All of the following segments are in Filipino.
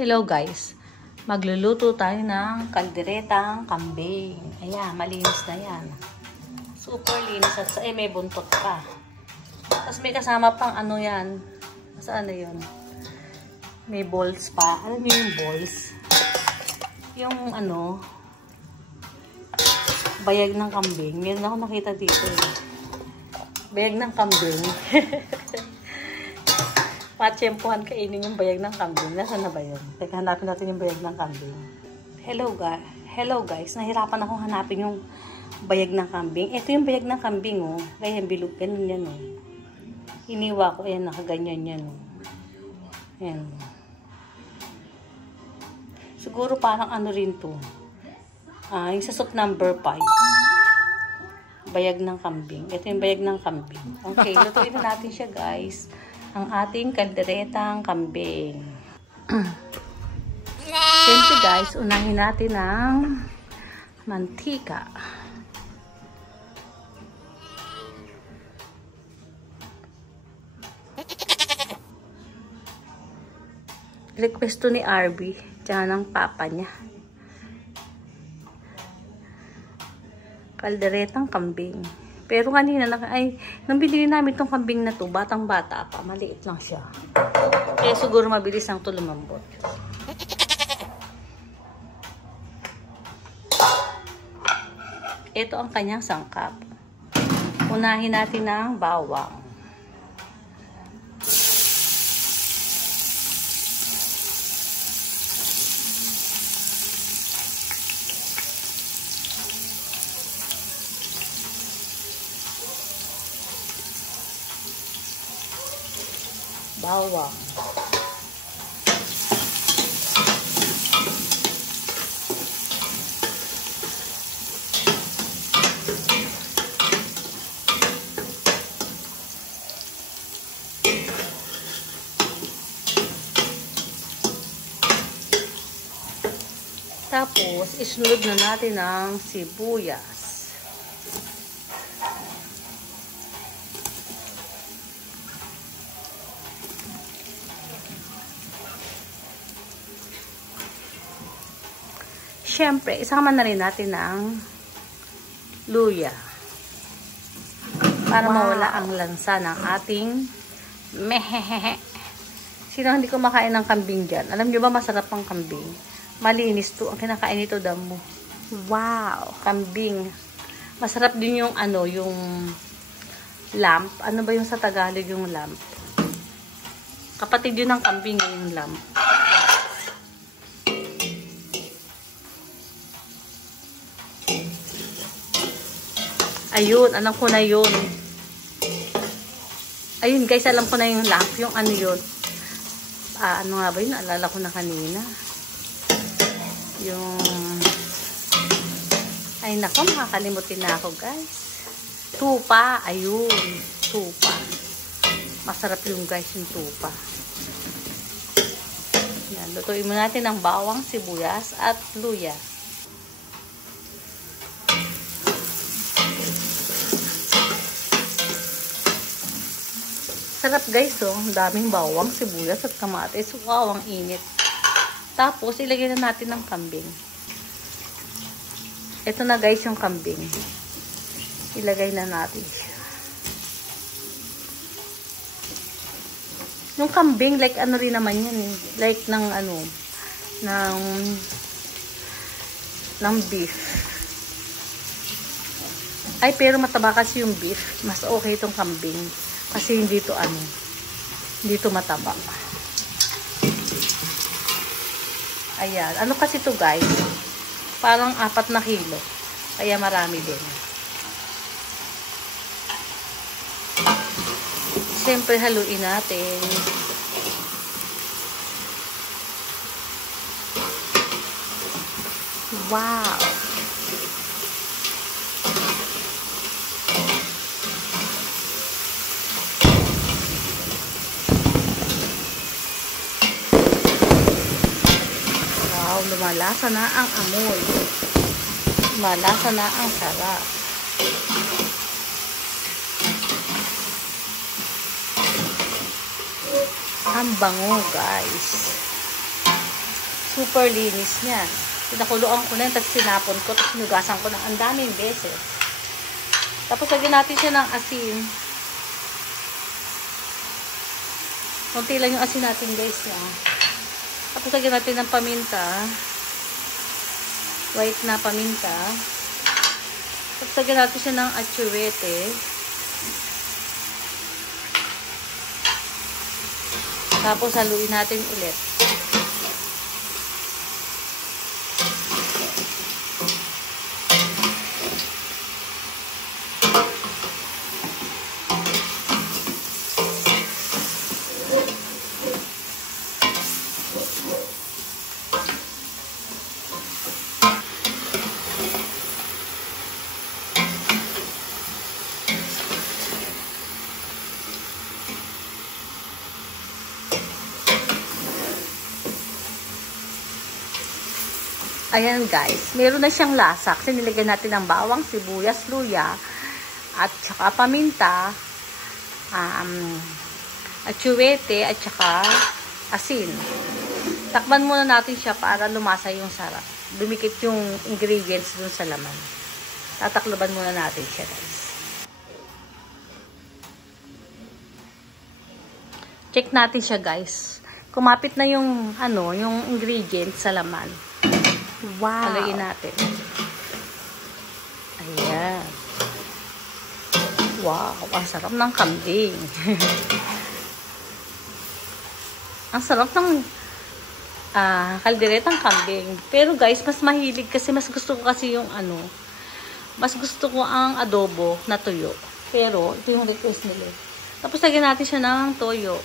Hello guys, magluluto tayo ng kalderetang kambing. Ayan, malinis na yan. Super linis at may buntot pa. Tapos may kasama pang ano yan. Saan na yun? May balls pa. Alam niyo yung balls? Yung ano, bayag ng kambing. Meron ako nakita dito. Bayag ng kambing. Matsyempohan kainin yung bayag ng kambing. Nasaan na ba yun? Teka, hanapin natin yung bayag ng kambing. Hello guys. Nahirapan akong hanapin yung bayag ng kambing. Ito yung bayag ng kambing, oh. Kaya yung bilog. Ganun yan, oh. Hiniwa ko. Ayan, nakaganyan yan, oh. Ayan. Siguro parang ano rin to. Yung sa soup number 5. Bayag ng kambing. Ito yung bayag ng kambing. Okay, lutuin na natin siya, guys. Ang ating kalderetang kambing. Siyempre guys, unahin natin ang mantika. Request to ni RB, tsaka ng papa niya. Kalderetang kambing. Pero kanina, nung binili namin itong kambing na to, batang-bata pa, maliit lang siya. Kaya siguro mabilis lang ito lumambot. Ito ang kanyang sangkap. Unahin natin ng bawang. Bawang. Tapos, isunod na natin ang sibuyas. Siyempre, isama na rin natin ang luya. Para mawala ang lansa ng ating mehehehe. Sino hindi kumakain ng kambing dyan? Alam nyo ba masarap ang kambing? Malinis to. Ang kinakain nito damo. Wow! Kambing. Masarap din yung ano, yung lamp. Ano ba yung sa Tagalog yung lamp? Kapatid yun ng kambing yung lamp. Ayun, alam ko na yun. Ayun guys, alam ko na yung lamp. Yung ano yun. Ano nga ba yun? Alala ko na kanina. Yung... Ay nako, makakalimutin na ako guys. Tupa. Ayun. Tupa. Masarap yung guys yung tupa. Yan, lutuin mo natin ang bawang, sibuyas at luya. Sarap guys, oh. Daming bawang, sibuyas at kamatis. Wow, ang init. Tapos, ilagay na natin ang kambing. Ito na guys yung kambing. Ilagay na natin siya. Yung kambing, like ano rin naman yan eh. Like ng ano, ng beef. Ay, pero mataba kasi yung beef. Mas okay itong kambing. Kasi hindi to ano, hindi to mataba. Ayan. Ano kasi to guys? Parang 4 na kilo. Kaya marami din. Siyempre haluin natin. Wow! Lumalasa na ang amoy. Lumalasa na ang sarap. Ang bango, guys. super linis niya. Pinakuluan ko na yun, tapos sinapon ko, tapos sinugasan ko ng ang daming beses. Tapos lagyan natin siya ng asin. Kunti lang yung asin natin, guys. Tapos lagyan natin ng paminta. White na paminta. Tapos lagyan natin siya ng atsuete. Tapos haluin natin ulit. Ayan guys, meron na siyang lasa kasi nilagyan natin ng bawang, sibuyas, luya, at saka paminta, atsuete, at saka asin. Takpan muna natin siya para lumasa yung sarap. Dumikit yung ingredients dun sa laman. Tatakloban muna natin siya guys. Check natin siya guys. Kumapit na yung, yung ingredients sa laman. Wow. Haluin natin. Ayan. Wow. Ang sarap ng kambing. Ang sarap ng kalderetang kambing. Pero guys, mas mahilig kasi mas gusto ko kasi yung mas gusto ko ang adobo na tuyo. Pero, ito yung request nila. Tapos lagyan natin siya ng toyo.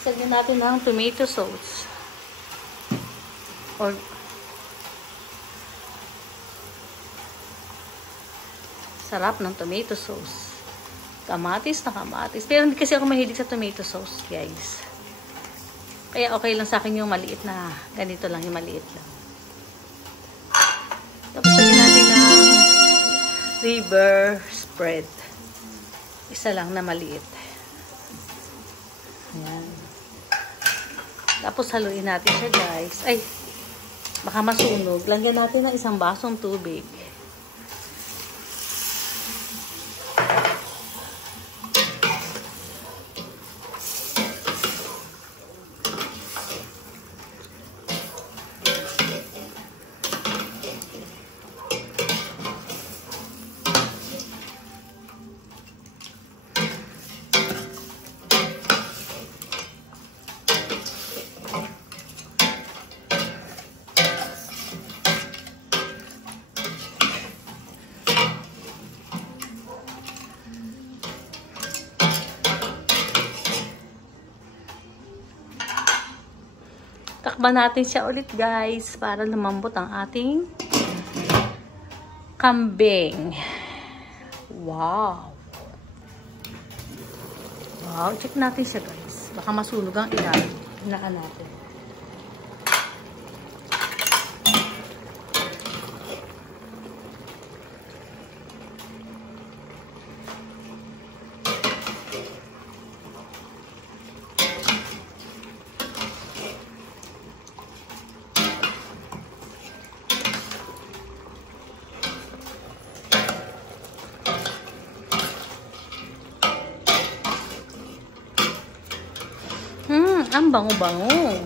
Lagyan natin ng tomato sauce. Or sarap ng tomato sauce. Kamatis na kamatis. Pero hindi kasi ako mahilig sa tomato sauce, guys. Kaya okay lang sa akin yung maliit na ganito lang, yung maliit lang. Tapos lagyan natin ng river spread. Isa lang na maliit. Ayan. Tapos haluin natin siya guys. Ay, baka masunog. Lagyan natin ng isang basong tubig. Takpan natin siya ulit guys para lumambot ang ating kambing. Wow. Wow. Check natin siya guys. Baka masunog ang ilalim. Hinaan natin. Ang bango-bango.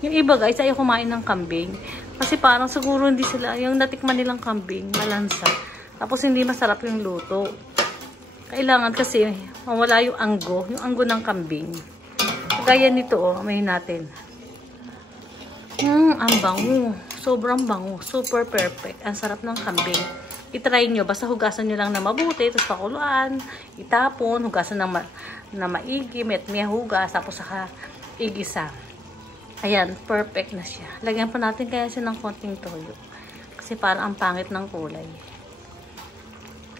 Yung iba guys, ayaw kumain ng kambing. Kasi parang siguro hindi sila, yung natikman nilang kambing, malansa. Tapos hindi masarap yung luto. Kailangan kasi mawala yung anggo ng kambing. Kagaya nito, may natin. Ang bango. Sobrang bango. Super perfect. Ang sarap ng kambing. I-try nyo. Basta hugasan nyo lang na mabuti. Tapos pakuluan. Itapon. Hugasan na maigi. May hugas. Tapos saka igisa. Ayan. Perfect na siya. Lagyan pa natin kaya siya ng konting toyo. Kasi parang ang pangit ng kulay.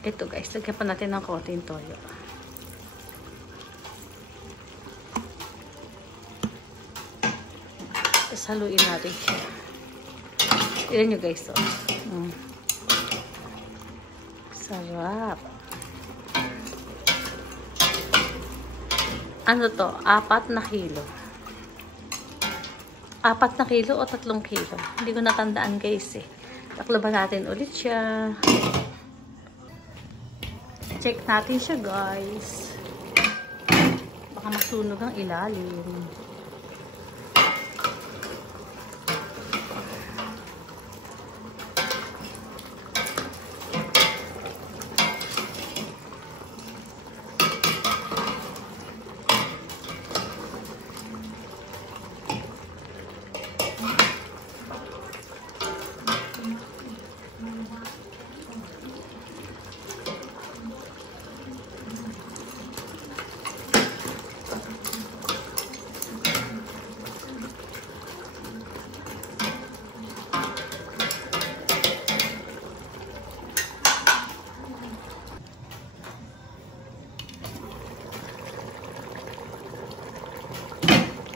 Ito guys. Lagyan pa natin ng konting toyo. Tapos haluin natin siya. Tignan nyo guys. Sarap. Ano to? 4 na kilo. 4 na kilo o 3 kilo. Hindi ko natandaan guys eh. Takloban natin ulit siya. Check natin siya guys. Baka masunog ang ilalim.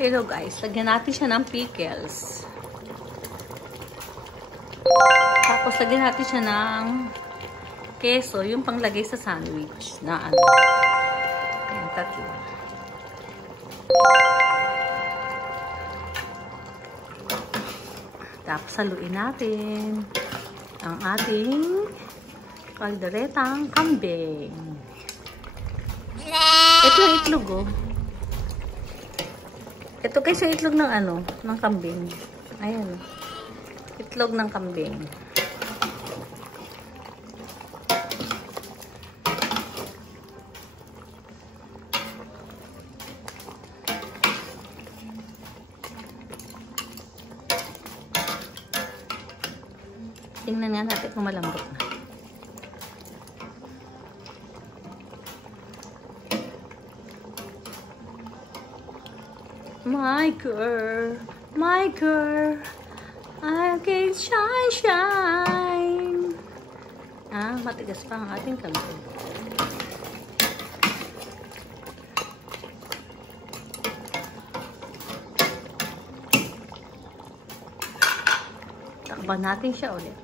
Hello guys, lagyan natin siya ng pickles. Tapos lagyan natin siya ng keso, yung panglagay sa sandwich na ano. Ayan, 3. Tapos haluin natin ang ating kalderetang kambing. Ito yung itlog oh. Ito guys yung itlog ng ano, ng kambing. Ayan. Itlog ng kambing. Tingnan nga natin kung malambot na. My girl, I can shine. Matigas pa ang ating kambing. Takpan natin siya ulit.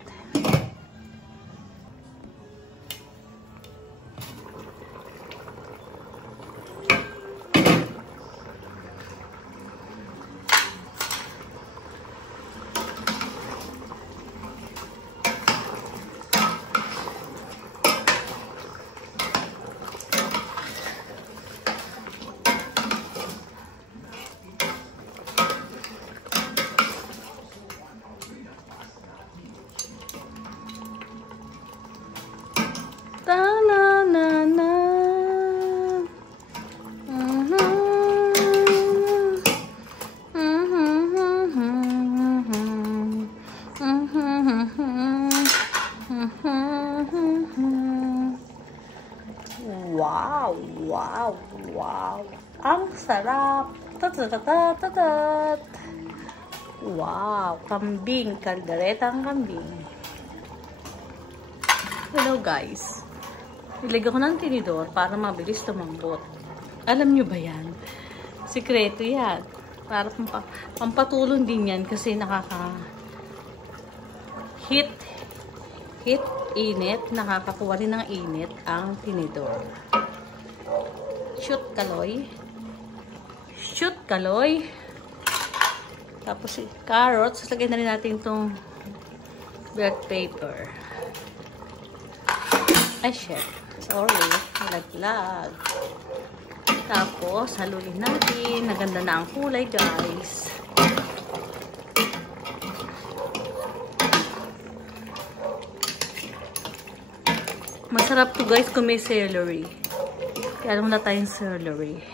Wow! Ang sarap! Tatatatat! Wow! Kambing! Kalderetang kambing. Hello guys! Nilagyan ko ng tinidor para mabilis tumambot. Alam nyo ba yan? Sikreto yan. Para pampatulong din yan kasi heat, init, nakakakuha rin ng init ang tinidor. Shoot kaloy. Tapos carrots, lagyan na rin natin itong black paper. Ay shit, sorry, nalaglag. Tapos haluin natin, naganda na ang kulay guys. Masarap to guys kung may celery. Kaya muna tayong celery.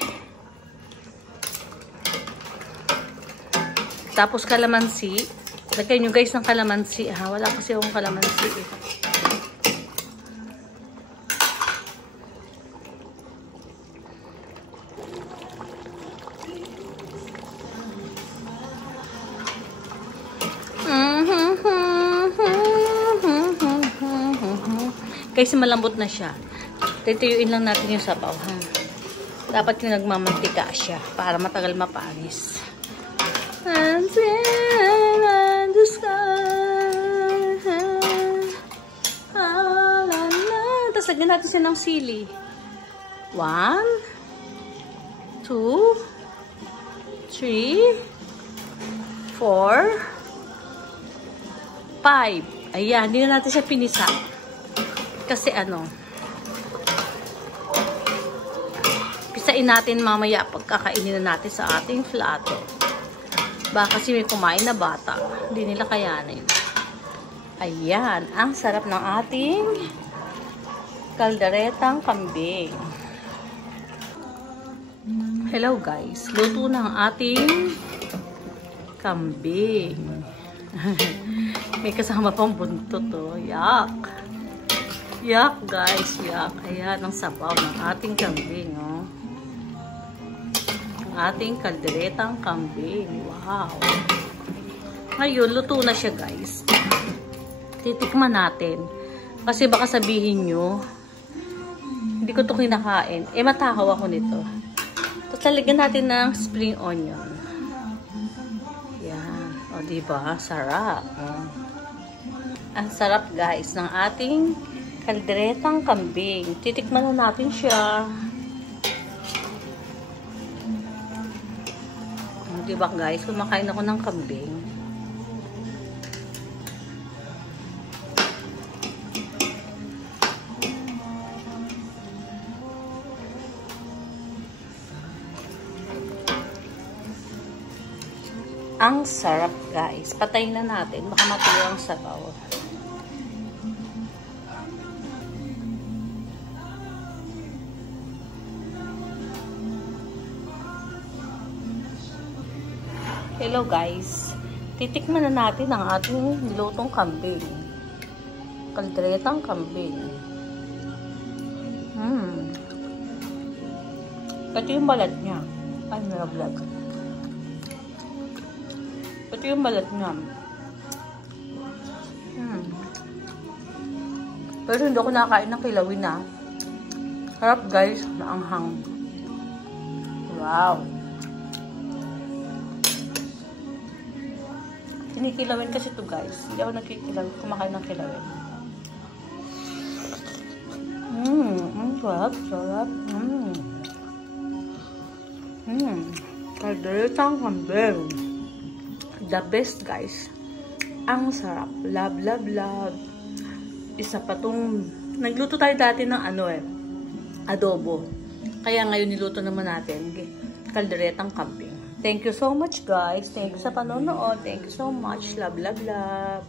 Tapos kalamansi. Lagyan nyo guys ng kalamansi. Wala kasi akong kalamansi eh. Kasi malambot na siya. Tituyuin lang natin yung sabaw. Dapat yung nagmamantika siya para matagal mapanis. And then the sky. Tapos lagyan natin siya ng sili. 1, 2, 3, 4, 5. Ayan, hindi na natin siya pinisa. Kasi pisain natin mamaya pagkakainin na natin sa ating plato. Baka kasi may kumain na bata. Hindi nila kayanin. Ayan, ang sarap ng ating kalderetang kambing. Hello guys, luto na ang ating kambing. May kasama pang buntot to. Yak! Yak guys, yak. Ayan ang sabaw ng ating kambing. Oh. Ang ating kalderetang kambing. Wow! Ngayon, luto na siya guys. Titikman natin. Kasi baka sabihin nyo, hindi ko to kinakain. Matakaw ako nito. Tapos lalagyan natin ng spring onion. Yan. O, diba? Sarap. Ang sarap, guys, ng ating kalderetang kambing. Titikman na natin siya. O, diba, guys? Kumakain ako ng kambing. Ang sarap guys. Patayin na natin. Baka matuyo ang sabaw. Hello guys. Titikman na natin ang ating nilutong kambing. Kalderetang kambing. Ito yung balat niya. Ay, nalaglag. Ito yung balat niya. Pero hindi ako nakakain ng kilawin na. Harap guys, naanghang. Wow. Kinikilawin kasi ito guys. Hindi ako nagkikilawin. Kumakain ng kilawin. Sarap, sarap. Kalderetang kambing. The best guys. Ang sarap. Love, love, love. Isa pa tong nagluto tayo dati ng adobo. Kaya ngayon niluto naman natin kalderetang kambing. Thank you so much guys. Thank you sa panonood. Thank you so much. Love, love, love.